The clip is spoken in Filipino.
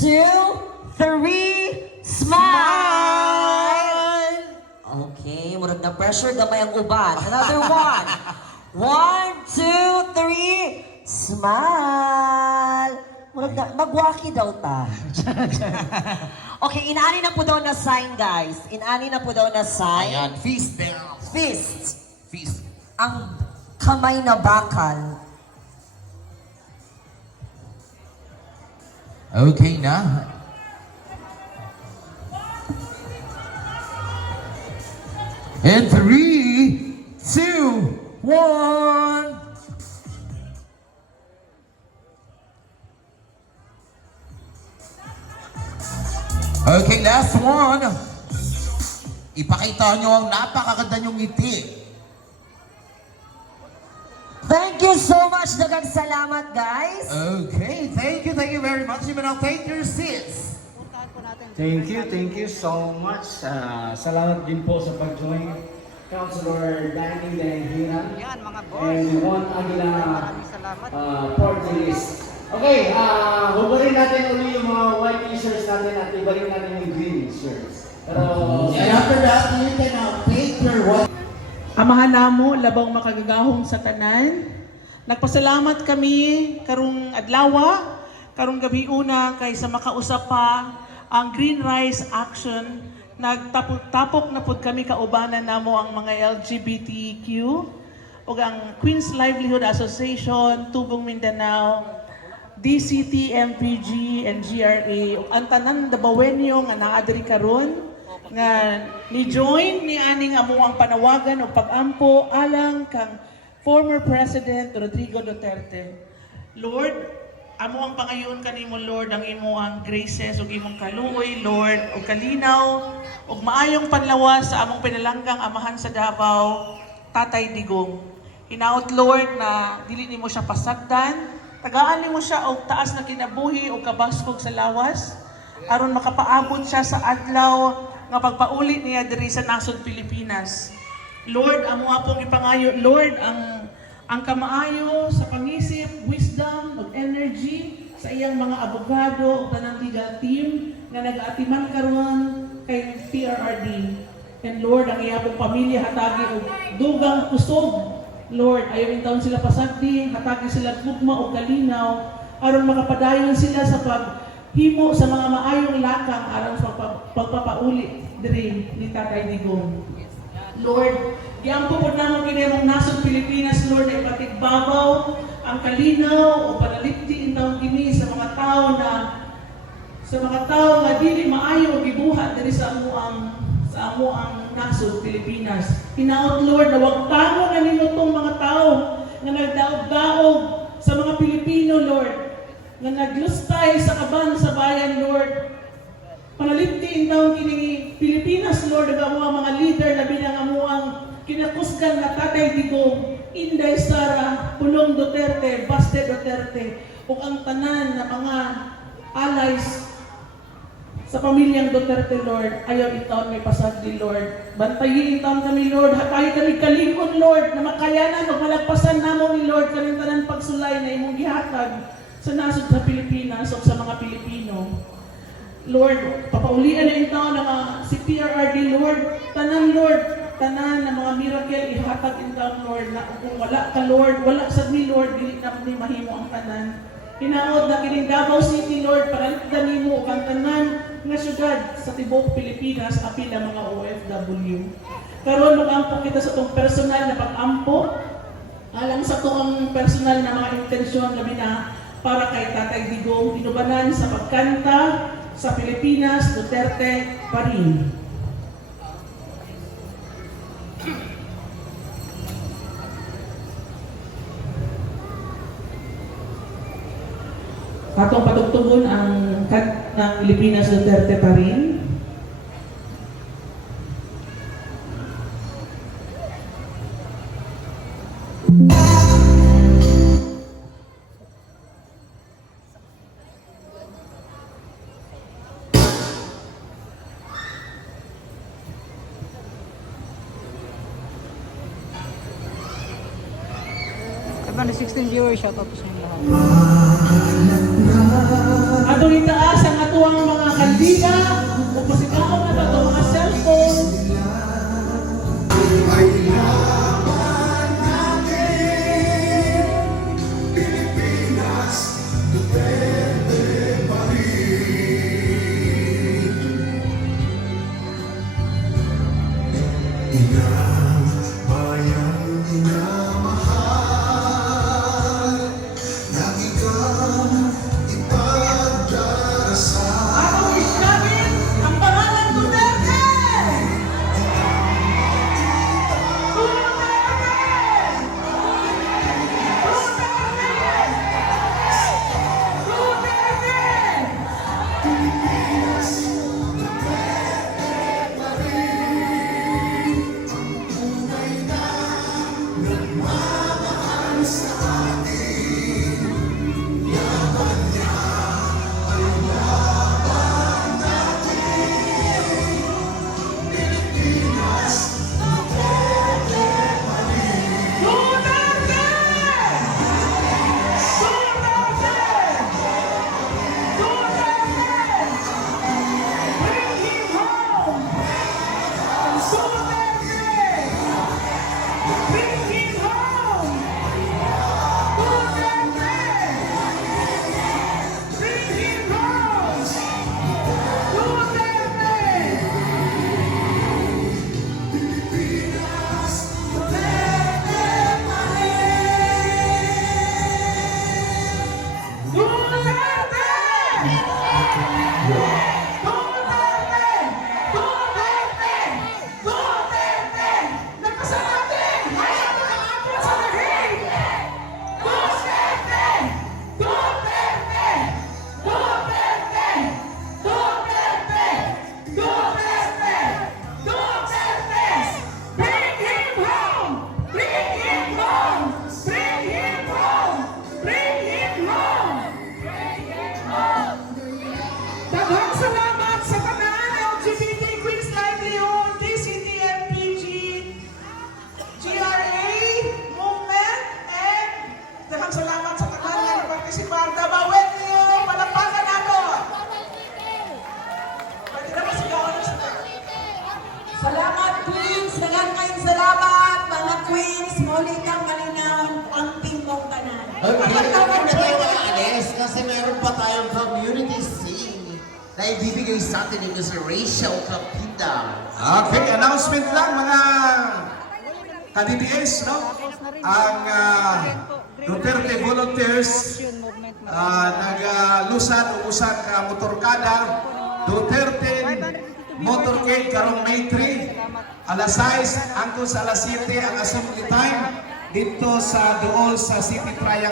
3, smile! Okay, murag na pressure, gamay ang uban. Another one. 1, 2, 3, smile! Murag na, magwaki daw ta. Okay, inaani na po daw na sign, guys. Inaani na po daw na sign. Ayan, feast there. Fist. Feast. Ang kamay na bakal. Okay na. And 3, 2, 1. Okay, last one. Ipakita nyo ang napakaganda nyong ngiti. Thank you so much. Dagang salamat, guys. Okay, thank you very much. You may now take your seats. Thank you so much. Salamat din po sa pag-join. Councilor Danny Danghiran and Juan Aguila Portuguese. Okay, hubarin natin ulit yung mga white t-shirts natin at ibarin natin yung green shirts. Pero, And after that, you can now take your one. Amahan namo labang makagagahong sa tanan. Nagpasalamat kami karong adlaw, karong gabi una kay sa makausap pa ang Green Rise Action. Nagtapok na pud kami kaubanan namo ang mga LGBTQ ug ang Queens Livelihood Association, Tubong Mindanao, DCT, MPG, and GRA ug ang tanan Dabawenyo nga naa diri karon nga ni-join ni aning amo ang panawagan o pag-ampo alang kang former President Rodrigo Duterte. Lord, amo ang pangayon kanimo Lord ang imo ang graces ug imong kaluoy Lord ug kalinaw ug maayong panlawas sa among pinalanggang amahan sa Davao, Tatay Digong. Hinaot Lord na dili nimo siya pasagdan, tagaan nimo siya og taas na kinabuhi ug kabaskog sa lawas aron makapaabot siya sa adlaw nga pagpauli niya diri sa nasod Pilipinas. Lord, amo apong ipangayo, Lord, ang kamaayo sa pangisip, wisdom, ug energy sa iyang mga abogado ug tanang legal team nga nag-aatiman karon kay PRRD. And Lord, ang iyang pamilya hatagi og dugang kusog. Lord, ayaw intawon sila pasagdi, hatagi sila tugma ug kalinaw aron makapadayon sila sa paghimo sa mga maayong lakang aron sa pagpapauli diri ni Tatay Digong. Lord, giampo pod namo kini ang nasod Pilipinas, Lord, ay patigbabaw ang kalinaw o panalipti intawon kini sa mga tao nga dili maayo gibuhat diri sa amo ang nasod Pilipinas. Hinaot Lord na wag tango na nimo tong mga tao nga nagdaog-daog sa mga Pilipino, Lord, nga naglustay sa kaban sa bayan, Lord. Panalipti intawon kini Pilipinas, Lord, ug amo ang mga leader labi na amo ang kinakusgan na Tatay Digong, Inday Sara, Pulong Duterte, Baste Duterte, ug ang tanan na mga allies sa pamilyang Duterte, Lord. Ayaw itawon may pasagdi, Lord. Bantayin itawon kami, Lord. Hatay kami kalingon, Lord, na makayanan ug malagpasan namo ni Lord kaning tanan pagsulay na imong gihatag sa nasod sa Pilipinas ug sa mga Pilipino. Lord, papaulian na ito na si PRRD, Lord, tanan na mga miracle ihatag ito, Lord, na kung wala ka, Lord, wala sa ni Lord, dili na ni mahimo ang tanan. Hinaod na kining Davao City, Lord, panalitan nimo ang tanan nga syudad sa tibok Pilipinas, apil ang mga OFW. Karon mag-ampo kita sa itong personal na pag-ampo, alang sa itong personal na mga intensyon labi na para kay Tatay Digong, inubanan sa pagkanta, sa Pilipinas, Duterte pa rin. Atong patugtugon ang kat ng Pilipinas, Duterte pa rin. Bali 16 viewers, shoutout po sa inyo lahat. Atong itaas ang atong ang mga kandila, kung pasikaw na ba ito mga cellphone. Ano wish namin? Ang pangalan Duterte! Daghang salamat sa tanan LGBT Queens Livelihood, DCTMPG, GRA Movement, and daghang salamat sa tanan nga nagpartisipar. Dabawet niyo, palakpakan nato. Pwede na masigawan na sa Salamat, Queens! Daghang kayong salamat, mga Queens! Muli kang malinaw ang timbong kanan. Okay, hindi tayo maalis kasi meron pa tayong community sing na ibibigay sa atin ni Mr. Rachel Capita. Okay, announcement lang mga ka-DPS, no? Ang Duterte Volunteers nag-lusan usan ka motorkada Duterte Motorcade karong May 3 alas 6 hangtod sa alas 7 ang assembly time dito sa dool sa City Triangle.